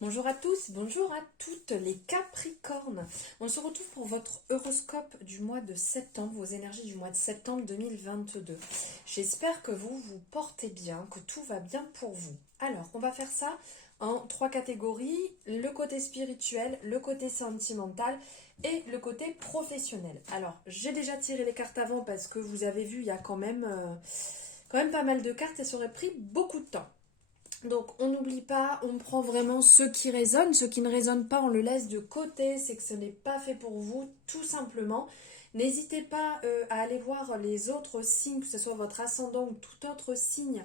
Bonjour à tous, bonjour à toutes les Capricornes. On se retrouve pour votre horoscope du mois de septembre, vos énergies du mois de septembre 2022. J'espère que vous vous portez bien, que tout va bien pour vous. Alors, on va faire ça en trois catégories, le côté spirituel, le côté sentimental et le côté professionnel. Alors, j'ai déjà tiré les cartes avant parce que vous avez vu, il y a quand même pas mal de cartes et ça aurait pris beaucoup de temps. Donc on n'oublie pas, on prend vraiment ce qui résonne, ce qui ne résonne pas, on le laisse de côté, c'est que ce n'est pas fait pour vous, tout simplement. N'hésitez pas à aller voir les autres signes, que ce soit votre ascendant ou tout autre signe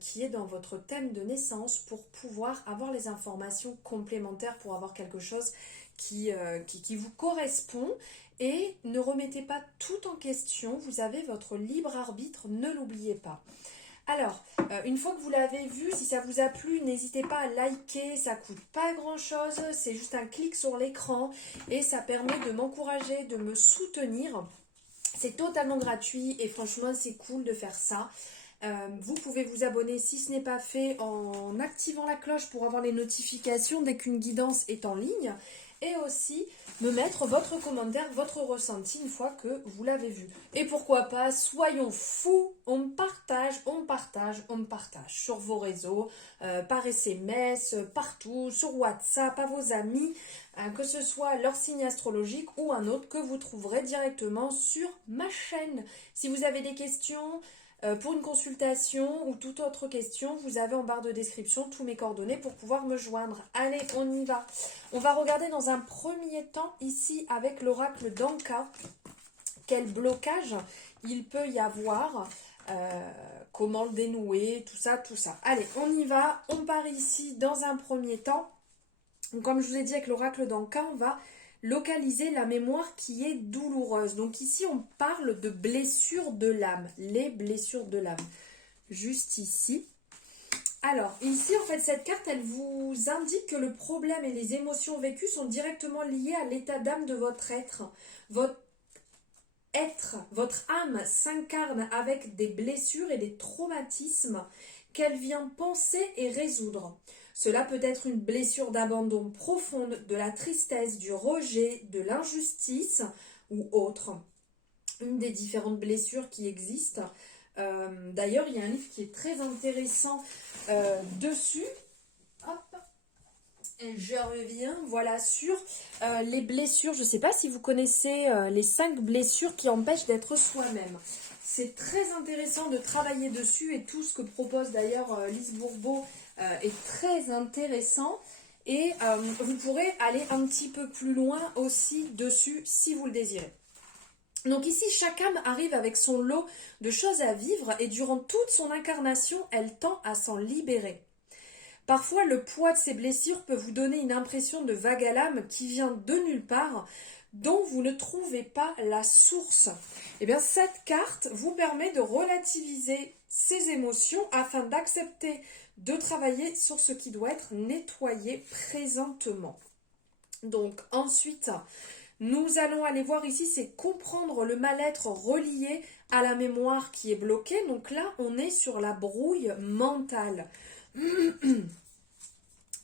qui est dans votre thème de naissance pour pouvoir avoir les informations complémentaires, pour avoir quelque chose qui vous correspond. Et ne remettez pas tout en question, vous avez votre libre arbitre, ne l'oubliez pas. Alors, une fois que vous l'avez vu, si ça vous a plu, n'hésitez pas à liker, ça coûte pas grand chose, c'est juste un clic sur l'écran et ça permet de m'encourager, de me soutenir. C'est totalement gratuit et franchement c'est cool de faire ça. Vous pouvez vous abonner si ce n'est pas fait en activant la cloche pour avoir les notifications dès qu'une guidance est en ligne. Et aussi me mettre votre commentaire, votre ressenti une fois que vous l'avez vu. Et pourquoi pas, soyons fous, on partage, on partage, on partage sur vos réseaux, par SMS, partout, sur WhatsApp, à vos amis, que ce soit leur signe astrologique ou un autre que vous trouverez directement sur ma chaîne. Si vous avez des questions, pour une consultation ou toute autre question, vous avez en barre de description tous mes coordonnées pour pouvoir me joindre. Allez, on y va. On va regarder dans un premier temps ici avec l'oracle d'Anka quel blocage il peut y avoir, comment le dénouer, tout ça, tout ça. Allez, on y va. On part ici dans un premier temps. Comme je vous ai dit avec l'oracle d'Anka, on va localiser la mémoire qui est douloureuse. Donc ici, on parle de blessures de l'âme, les blessures de l'âme. Juste ici. Alors, ici, en fait, cette carte, elle vous indique que le problème et les émotions vécues sont directement liées à l'état d'âme de votre être. Votre âme s'incarne avec des blessures et des traumatismes qu'elle vient penser et résoudre. Cela peut être une blessure d'abandon profonde, de la tristesse, du rejet, de l'injustice ou autre. Une des différentes blessures qui existent. D'ailleurs, il y a un livre qui est très intéressant dessus. Hop. Et je reviens, voilà, sur les blessures. Je ne sais pas si vous connaissez les 5 blessures qui empêchent d'être soi-même. C'est très intéressant de travailler dessus et tout ce que propose d'ailleurs Lise Bourbeau est très intéressant. Et vous pourrez aller un petit peu plus loin aussi dessus si vous le désirez. Donc ici, chaque âme arrive avec son lot de choses à vivre et durant toute son incarnation, elle tend à s'en libérer. Parfois, le poids de ces blessures peut vous donner une impression de vague à l'âme qui vient de nulle part, dont vous ne trouvez pas la source. Eh bien, cette carte vous permet de relativiser ces émotions afin d'accepter de travailler sur ce qui doit être nettoyé présentement. Donc, ensuite, nous allons aller voir ici, c'est comprendre le mal-être relié à la mémoire qui est bloquée. Donc là, on est sur la brouille mentale.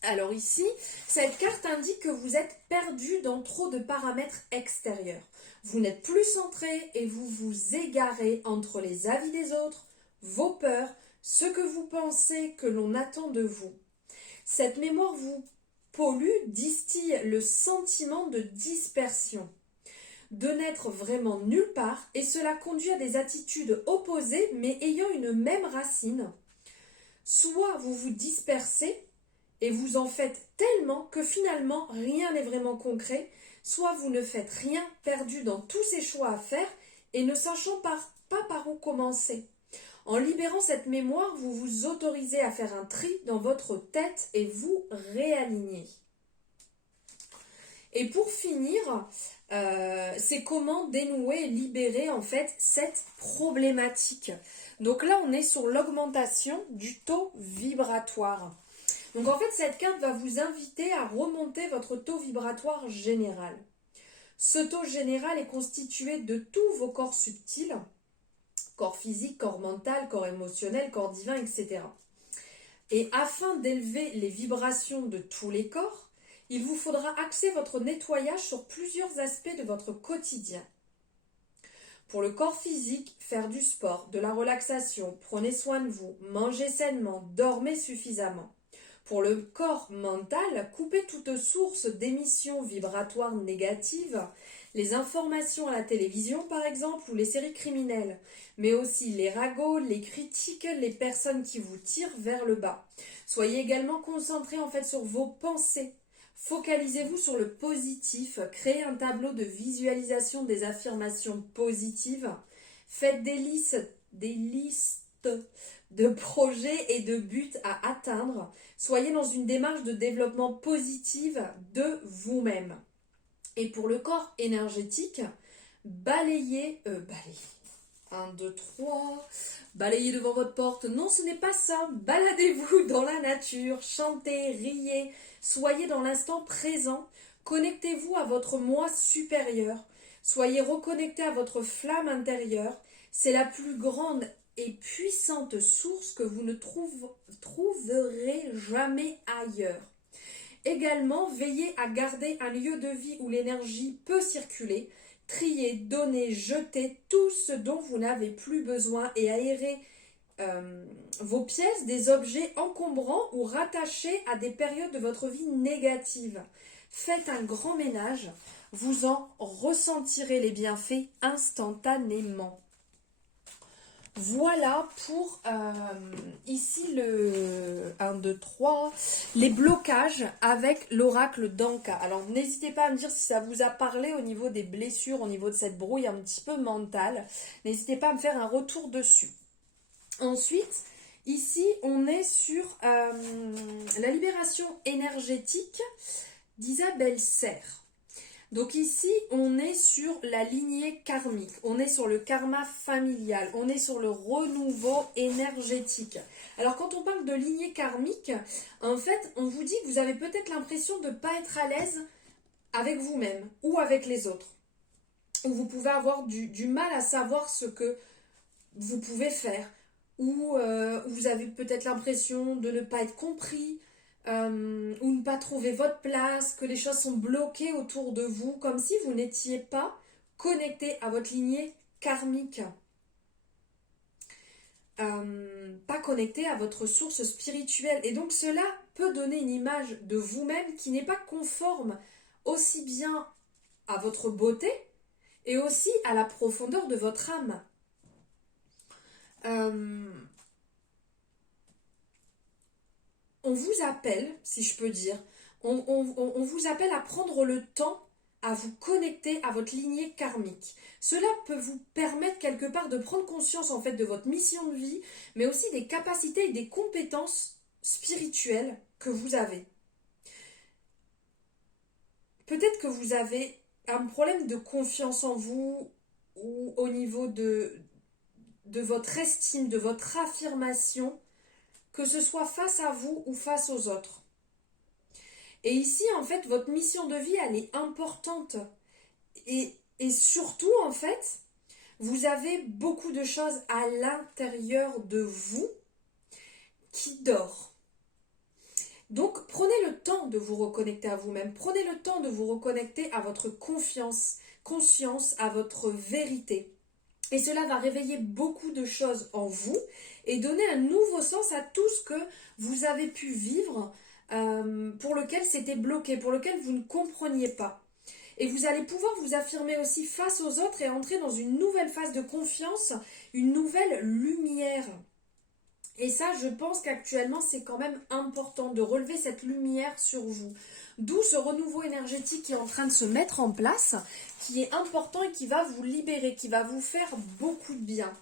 Alors ici, cette carte indique que vous êtes perdu dans trop de paramètres extérieurs. Vous n'êtes plus centré et vous vous égarez entre les avis des autres, vos peurs, ce que vous pensez que l'on attend de vous. Cette mémoire vous pollue, distille le sentiment de dispersion, de n'être vraiment nulle part, et cela conduit à des attitudes opposées mais ayant une même racine. Soit vous vous dispersez et vous en faites tellement que finalement rien n'est vraiment concret, soit vous ne faites rien, perdu dans tous ces choix à faire et ne sachant pas par où commencer. En libérant cette mémoire, vous vous autorisez à faire un tri dans votre tête et vous réaligner. Et pour finir, c'est comment dénouer et libérer en fait cette problématique. Donc là, on est sur l'augmentation du taux vibratoire. Donc en fait, cette carte va vous inviter à remonter votre taux vibratoire général. Ce taux général est constitué de tous vos corps subtils, corps physique, corps mental, corps émotionnel, corps divin, etc. Et afin d'élever les vibrations de tous les corps, il vous faudra axer votre nettoyage sur plusieurs aspects de votre quotidien. Pour le corps physique, faire du sport, de la relaxation, prenez soin de vous, mangez sainement, dormez suffisamment. Pour le corps mental, coupez toute source d'émissions vibratoires négatives, les informations à la télévision par exemple ou les séries criminelles, mais aussi les ragots, les critiques, les personnes qui vous tirent vers le bas. Soyez également concentrés sur vos pensées. Focalisez-vous sur le positif, créez un tableau de visualisation des affirmations positives, faites des listes de projets et de buts à atteindre, soyez dans une démarche de développement positive de vous-même. Et pour le corps énergétique, balayez, 1, 2, 3. Balayez devant votre porte. Non, ce n'est pas ça. Baladez-vous dans la nature. Chantez, riez. Soyez dans l'instant présent. Connectez-vous à votre moi supérieur. Soyez reconnectés à votre flamme intérieure. C'est la plus grande et puissante source que vous ne trouverez jamais ailleurs. Également, veillez à garder un lieu de vie où l'énergie peut circuler. Triez, donnez, jetez tout ce dont vous n'avez plus besoin et aérez vos pièces des objets encombrants ou rattachés à des périodes de votre vie négatives. Faites un grand ménage, vous en ressentirez les bienfaits instantanément. Voilà pour ici le 1, 2, 3, les blocages avec l'oracle d'Anka. Alors n'hésitez pas à me dire si ça vous a parlé au niveau des blessures, au niveau de cette brouille un petit peu mentale. N'hésitez pas à me faire un retour dessus. Ensuite, ici on est sur la libération énergétique d'Isabelle Serre. Donc ici, on est sur la lignée karmique, on est sur le karma familial, on est sur le renouveau énergétique. Alors quand on parle de lignée karmique, en fait, on vous dit que vous avez peut-être l'impression de ne pas être à l'aise avec vous-même ou avec les autres. Ou vous pouvez avoir du mal à savoir ce que vous pouvez faire. Ou vous avez peut-être l'impression de ne pas être compris. Ou ne pas trouver votre place, que les choses sont bloquées autour de vous, comme si vous n'étiez pas connecté à votre lignée karmique. Pas connecté à votre source spirituelle. Et donc cela peut donner une image de vous-même qui n'est pas conforme aussi bien à votre beauté et aussi à la profondeur de votre âme. On vous appelle, si je peux dire, on vous appelle à prendre le temps à vous connecter à votre lignée karmique. Cela peut vous permettre quelque part de prendre conscience en fait de votre mission de vie, mais aussi des capacités et des compétences spirituelles que vous avez. Peut-être que vous avez un problème de confiance en vous ou au niveau de votre estime, de votre affirmation, que ce soit face à vous ou face aux autres. Et ici, en fait, votre mission de vie, elle est importante. Et surtout, en fait, vous avez beaucoup de choses à l'intérieur de vous qui dort. Donc, prenez le temps de vous reconnecter à vous-même. Prenez le temps de vous reconnecter à votre conscience, à votre vérité. Et cela va réveiller beaucoup de choses en vous et donner un nouveau sens à tout ce que vous avez pu vivre, pour lequel c'était bloqué, pour lequel vous ne compreniez pas. Et vous allez pouvoir vous affirmer aussi face aux autres et entrer dans une nouvelle phase de confiance, une nouvelle lumière. Et ça, je pense qu'actuellement, c'est quand même important de relever cette lumière sur vous. D'où ce renouveau énergétique qui est en train de se mettre en place, qui est important et qui va vous libérer, qui va vous faire beaucoup de bien.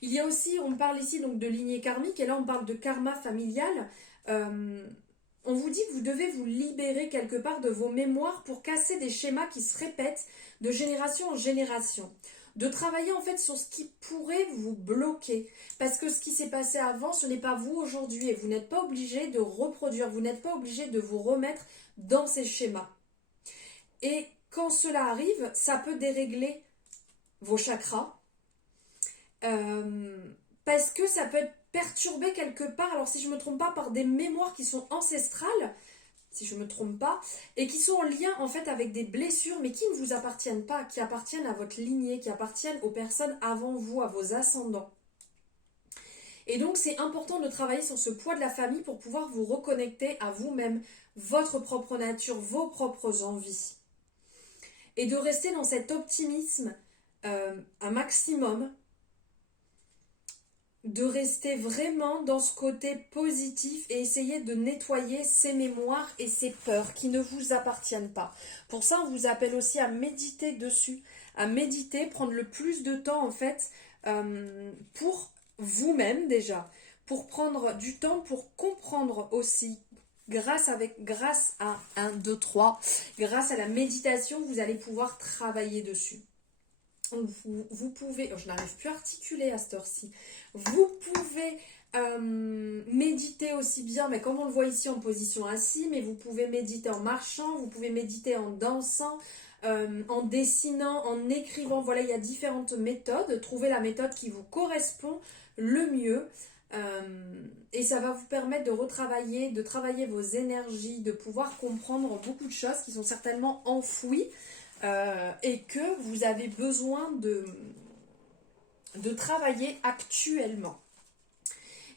Il y a aussi, on parle ici donc de lignée karmique, et là on parle de karma familial. On vous dit que vous devez vous libérer quelque part de vos mémoires pour casser des schémas qui se répètent de génération en génération. De travailler en fait sur ce qui pourrait vous bloquer. Parce que ce qui s'est passé avant, ce n'est pas vous aujourd'hui. Et vous n'êtes pas obligé de reproduire, vous n'êtes pas obligé de vous remettre dans ces schémas. Et quand cela arrive, ça peut dérégler vos chakras. Parce que ça peut être perturbé quelque part, alors si je ne me trompe pas, par des mémoires qui sont ancestrales, si je ne me trompe pas, et qui sont en lien en fait avec des blessures, mais qui ne vous appartiennent pas, qui appartiennent à votre lignée, qui appartiennent aux personnes avant vous, à vos ascendants. Et donc c'est important de travailler sur ce poids de la famille pour pouvoir vous reconnecter à vous-même, votre propre nature, vos propres envies. Et de rester dans cet optimisme un maximum, de rester vraiment dans ce côté positif et essayer de nettoyer ces mémoires et ces peurs qui ne vous appartiennent pas. Pour ça, on vous appelle aussi à méditer dessus, à méditer, prendre le plus de temps en fait pour vous-même déjà, pour prendre du temps pour comprendre aussi, grâce à 1, 2, 3, grâce à la méditation, vous allez pouvoir travailler dessus. Vous pouvez, je n'arrive plus à articuler à cette heure-ci, vous pouvez méditer aussi bien, mais comme on le voit ici en position assise, mais vous pouvez méditer en marchant, vous pouvez méditer en dansant, en dessinant, en écrivant. Voilà, il y a différentes méthodes. Trouvez la méthode qui vous correspond le mieux. Et ça va vous permettre de travailler vos énergies, de pouvoir comprendre beaucoup de choses qui sont certainement enfouies et que vous avez besoin de travailler actuellement.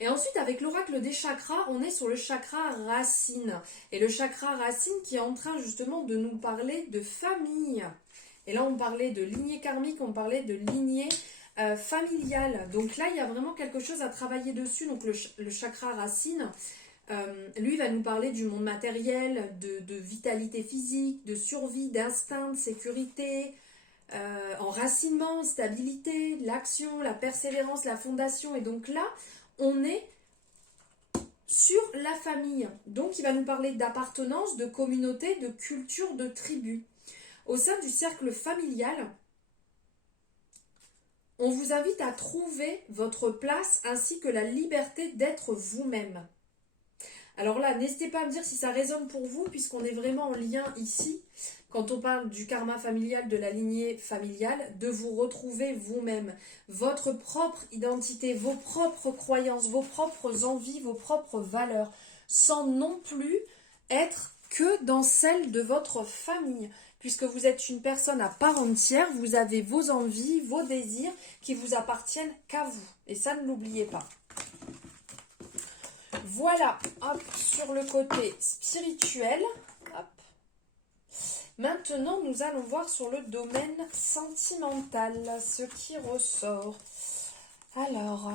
Et ensuite, avec l'oracle des chakras, on est sur le chakra racine. Et le chakra racine qui est en train justement de nous parler de famille. Et là, on parlait de lignée karmique, on parlait de lignée familiale. Donc là, il y a vraiment quelque chose à travailler dessus. Donc le chakra racine, lui va nous parler du monde matériel, de vitalité physique, de survie, d'instinct, de sécurité, enracinement, stabilité, l'action, la persévérance, la fondation. Et donc là, on est sur la famille. Donc il va nous parler d'appartenance, de communauté, de culture, de tribu. Au sein du cercle familial, on vous invite à trouver votre place ainsi que la liberté d'être vous-même. Alors là, n'hésitez pas à me dire si ça résonne pour vous, puisqu'on est vraiment en lien ici, quand on parle du karma familial, de la lignée familiale, de vous retrouver vous-même, votre propre identité, vos propres croyances, vos propres envies, vos propres valeurs, sans non plus être que dans celle de votre famille, puisque vous êtes une personne à part entière, vous avez vos envies, vos désirs qui vous appartiennent qu'à vous. Et ça, ne l'oubliez pas. Voilà, hop, sur le côté spirituel. Hop. Maintenant, nous allons voir sur le domaine sentimental, ce qui ressort. Alors,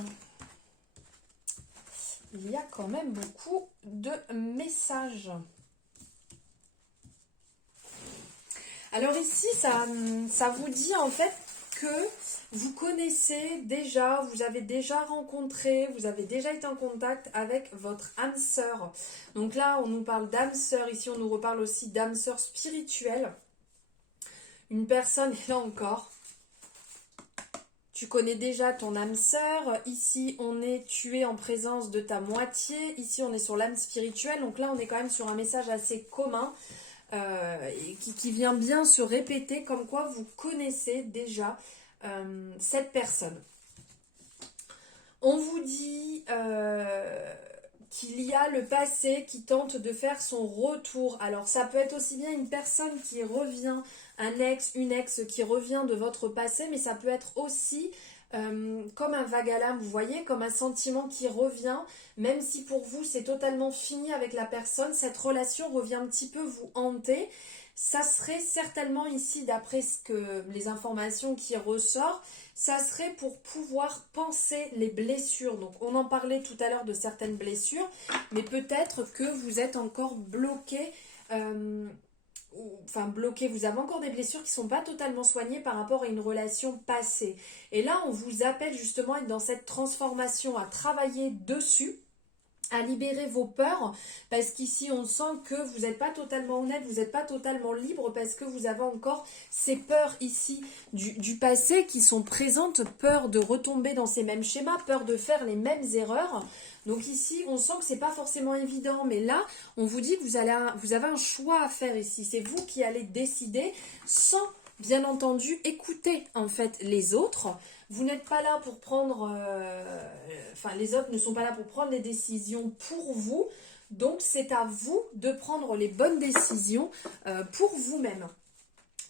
il y a quand même beaucoup de messages. Alors ici, ça vous dit en fait que vous connaissez déjà, vous avez déjà rencontré, vous avez déjà été en contact avec votre âme sœur. Donc là, on nous parle d'âme sœur, ici on nous reparle aussi d'âme sœur spirituelle. Une personne, et là encore, tu connais déjà ton âme sœur. Ici, tu es en présence de ta moitié. Ici, on est sur l'âme spirituelle. Donc là, on est quand même sur un message assez commun. Qui vient bien se répéter, comme quoi vous connaissez déjà cette personne. On vous dit qu'il y a le passé qui tente de faire son retour. Alors ça peut être aussi bien une personne qui revient, un ex, une ex qui revient de votre passé, mais ça peut être aussi comme un vague à l'âme, vous voyez, comme un sentiment qui revient, même si pour vous c'est totalement fini avec la personne, cette relation revient un petit peu vous hanter. Ça serait certainement ici, d'après les informations qui ressortent, ça serait pour pouvoir penser les blessures. Donc on en parlait tout à l'heure de certaines blessures, mais peut-être que vous êtes encore bloqué, vous avez encore des blessures qui ne sont pas totalement soignées par rapport à une relation passée. Et là, on vous appelle justement à être dans cette transformation, à travailler dessus, à libérer vos peurs, parce qu'ici on sent que vous n'êtes pas totalement honnête, vous n'êtes pas totalement libre, parce que vous avez encore ces peurs ici du passé qui sont présentes, peur de retomber dans ces mêmes schémas, peur de faire les mêmes erreurs. Donc ici on sent que c'est pas forcément évident, mais là on vous dit que vous avez un choix à faire ici, c'est vous qui allez décider sans bien entendu, écoutez en fait les autres. Vous n'êtes pas là pour prendre... enfin, les autres ne sont pas là pour prendre les décisions pour vous. Donc, c'est à vous de prendre les bonnes décisions pour vous-même.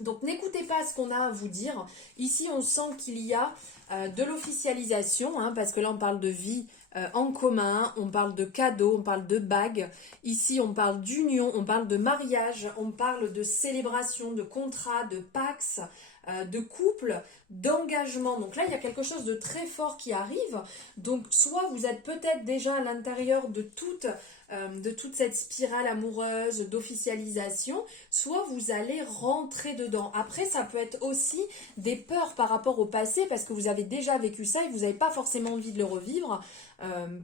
Donc n'écoutez pas ce qu'on a à vous dire. Ici, on sent qu'il y a de l'officialisation, hein, parce que là, on parle de vie en commun, on parle de cadeaux, on parle de bagues. Ici, on parle d'union, on parle de mariage, on parle de célébration, de contrat, de pax, de couple, d'engagement. Donc là, il y a quelque chose de très fort qui arrive. Donc soit vous êtes peut-être déjà à l'intérieur de toute cette spirale amoureuse d'officialisation, soit vous allez rentrer dedans. Après, ça peut être aussi des peurs par rapport au passé, parce que vous avez déjà vécu ça et vous n'avez pas forcément envie de le revivre,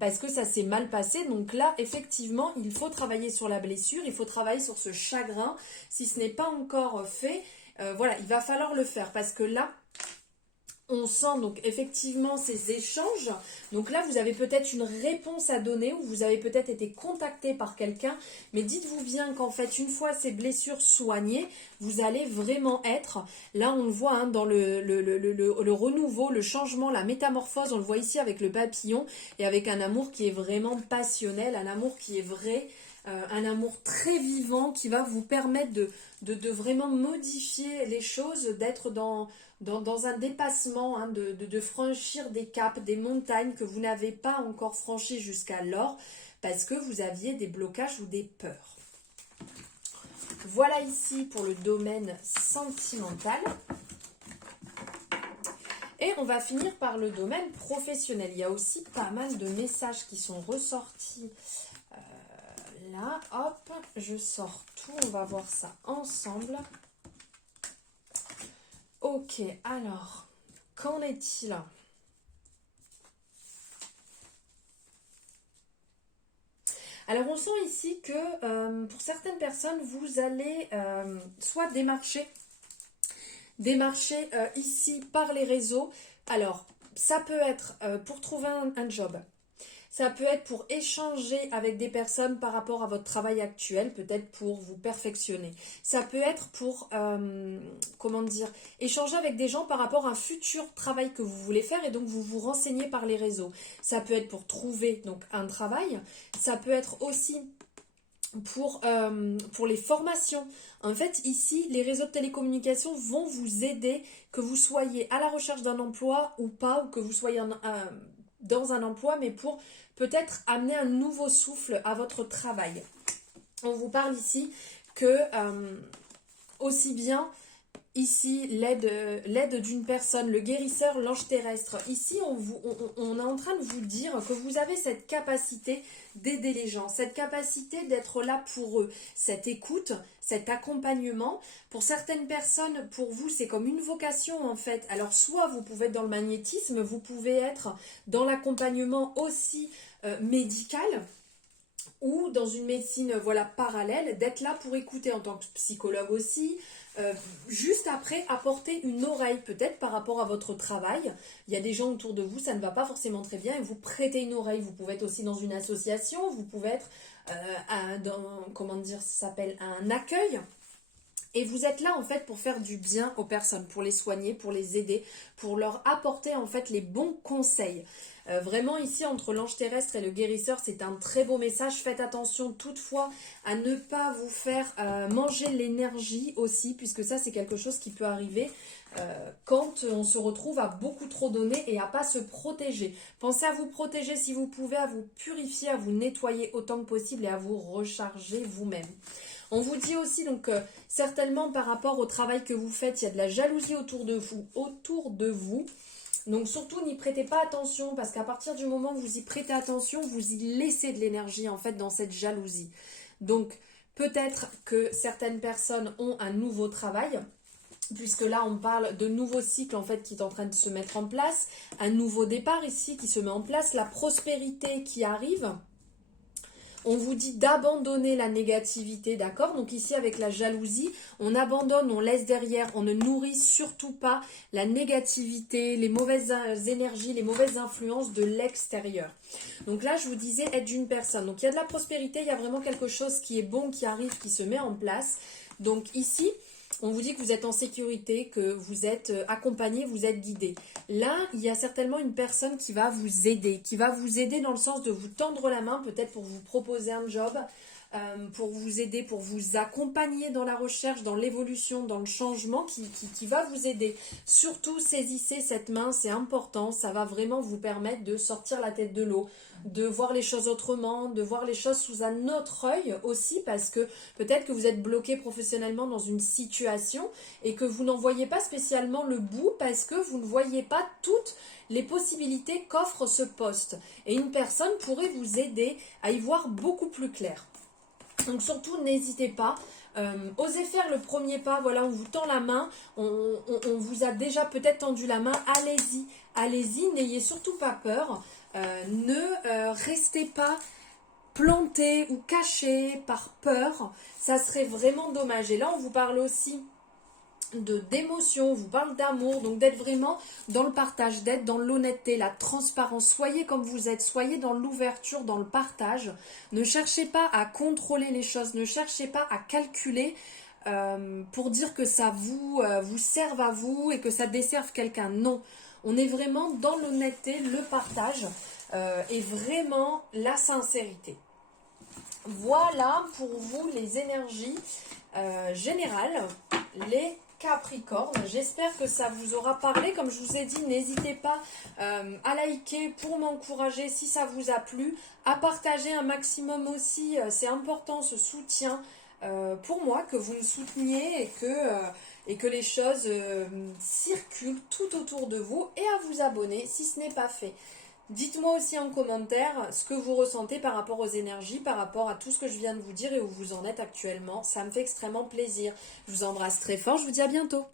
parce que ça s'est mal passé. Donc là, effectivement, il faut travailler sur la blessure, il faut travailler sur ce chagrin. Si ce n'est pas encore fait, voilà, il va falloir le faire, parce que là, on sent donc effectivement ces échanges. Donc là, vous avez peut-être une réponse à donner ou vous avez peut-être été contacté par quelqu'un. Mais dites-vous bien qu'en fait, une fois ces blessures soignées, vous allez vraiment être, là on le voit hein, dans le renouveau, le changement, la métamorphose. On le voit ici avec le papillon et avec un amour qui est vraiment passionnel, un amour qui est vrai. Un amour très vivant qui va vous permettre de vraiment modifier les choses, d'être dans un dépassement, hein, de franchir des caps, des montagnes que vous n'avez pas encore franchies jusqu'alors parce que vous aviez des blocages ou des peurs. Voilà ici pour le domaine sentimental. Et on va finir par le domaine professionnel. Il y a aussi pas mal de messages qui sont ressortis. Là, hop, je sors tout, on va voir ça ensemble. Ok, alors, qu'en est-il? Alors, on sent ici que pour certaines personnes, vous allez soit démarcher ici par les réseaux. Alors, ça peut être pour trouver un job. Ça peut être pour échanger avec des personnes par rapport à votre travail actuel, peut-être pour vous perfectionner. Ça peut être pour, comment dire, échanger avec des gens par rapport à un futur travail que vous voulez faire et donc vous vous renseignez par les réseaux. Ça peut être pour trouver donc un travail. Ça peut être aussi pour les formations. En fait, ici, les réseaux de télécommunications vont vous aider, que vous soyez à la recherche d'un emploi ou pas, ou que vous soyez dans un emploi, mais pour peut-être amener un nouveau souffle à votre travail. On vous parle ici que aussi bien ici l'aide d'une personne, le guérisseur, l'ange terrestre. Ici, on est en train de vous dire que vous avez cette capacité d'aider les gens, cette capacité d'être là pour eux, cette écoute, cet accompagnement. Pour certaines personnes, pour vous, c'est comme une vocation en fait. Alors soit vous pouvez être dans le magnétisme, vous pouvez être dans l'accompagnement aussi médical, ou dans une médecine voilà parallèle, d'être là pour écouter en tant que psychologue aussi, juste après apporter une oreille peut-être par rapport à votre travail. Il y a des gens autour de vous, ça ne va pas forcément très bien et vous prêtez une oreille. Vous pouvez être aussi dans une association, vous pouvez être comment dire, ça s'appelle un accueil. Et vous êtes là en fait pour faire du bien aux personnes, pour les soigner, pour les aider, pour leur apporter en fait les bons conseils. Vraiment ici entre l'ange terrestre et le guérisseur, c'est un très beau message. Faites attention toutefois à ne pas vous faire manger l'énergie aussi, puisque ça c'est quelque chose qui peut arriver quand on se retrouve à beaucoup trop donner et à pas se protéger. Pensez à vous protéger si vous pouvez, à vous purifier, à vous nettoyer autant que possible et à vous recharger vous-même. On vous dit aussi donc certainement par rapport au travail que vous faites, il y a de la jalousie autour de vous. Donc surtout n'y prêtez pas attention parce qu'à partir du moment où vous y prêtez attention, vous y laissez de l'énergie en fait dans cette jalousie. Donc peut-être que certaines personnes ont un nouveau travail, puisque là on parle de nouveau cycle en fait qui est en train de se mettre en place, un nouveau départ ici qui se met en place, la prospérité qui arrive. On vous dit d'abandonner la négativité, d'accord? Donc ici avec la jalousie, on abandonne, on laisse derrière, on ne nourrit surtout pas la négativité, les mauvaises énergies, les mauvaises influences de l'extérieur. Donc là, je vous disais être d'une personne. Donc il y a de la prospérité, il y a vraiment quelque chose qui est bon, qui arrive, qui se met en place. Donc ici, On vous dit que vous êtes en sécurité, que vous êtes accompagné, vous êtes guidé. Là, il y a certainement une personne qui va vous aider dans le sens de vous tendre la main, peut-être pour vous proposer un job, pour vous aider, pour vous accompagner dans la recherche, dans l'évolution, dans le changement, qui va vous aider. Surtout, saisissez cette main, c'est important, ça va vraiment vous permettre de sortir la tête de l'eau, de voir les choses autrement, de voir les choses sous un autre œil aussi, parce que peut-être que vous êtes bloqué professionnellement dans une situation et que vous n'en voyez pas spécialement le bout parce que vous ne voyez pas toutes les possibilités qu'offre ce poste. Et une personne pourrait vous aider à y voir beaucoup plus clair. Donc surtout, n'hésitez pas. Osez faire le premier pas, voilà, on vous tend la main, on vous a déjà peut-être tendu la main, allez-y, n'ayez surtout pas peur, ne restez pas planté ou caché par peur, ça serait vraiment dommage. Et là, on vous parle aussi d'émotion, on vous parle d'amour, donc d'être vraiment dans le partage, d'être dans l'honnêteté, la transparence. Soyez comme vous êtes, soyez dans l'ouverture, dans le partage. Ne cherchez pas à contrôler les choses, ne cherchez pas à calculer pour dire que ça vous serve à vous et que ça desserve quelqu'un. Non, on est vraiment dans l'honnêteté, le partage et vraiment la sincérité. Voilà pour vous les énergies générales, les Capricorne. J'espère que ça vous aura parlé. Comme je vous ai dit, n'hésitez pas à liker pour m'encourager si ça vous a plu, à partager un maximum aussi. C'est important ce soutien pour moi, que vous me souteniez et que les choses circulent tout autour de vous, et à vous abonner si ce n'est pas fait. Dites-moi aussi en commentaire ce que vous ressentez par rapport aux énergies, par rapport à tout ce que je viens de vous dire et où vous en êtes actuellement. Ça me fait extrêmement plaisir. Je vous embrasse très fort, je vous dis à bientôt.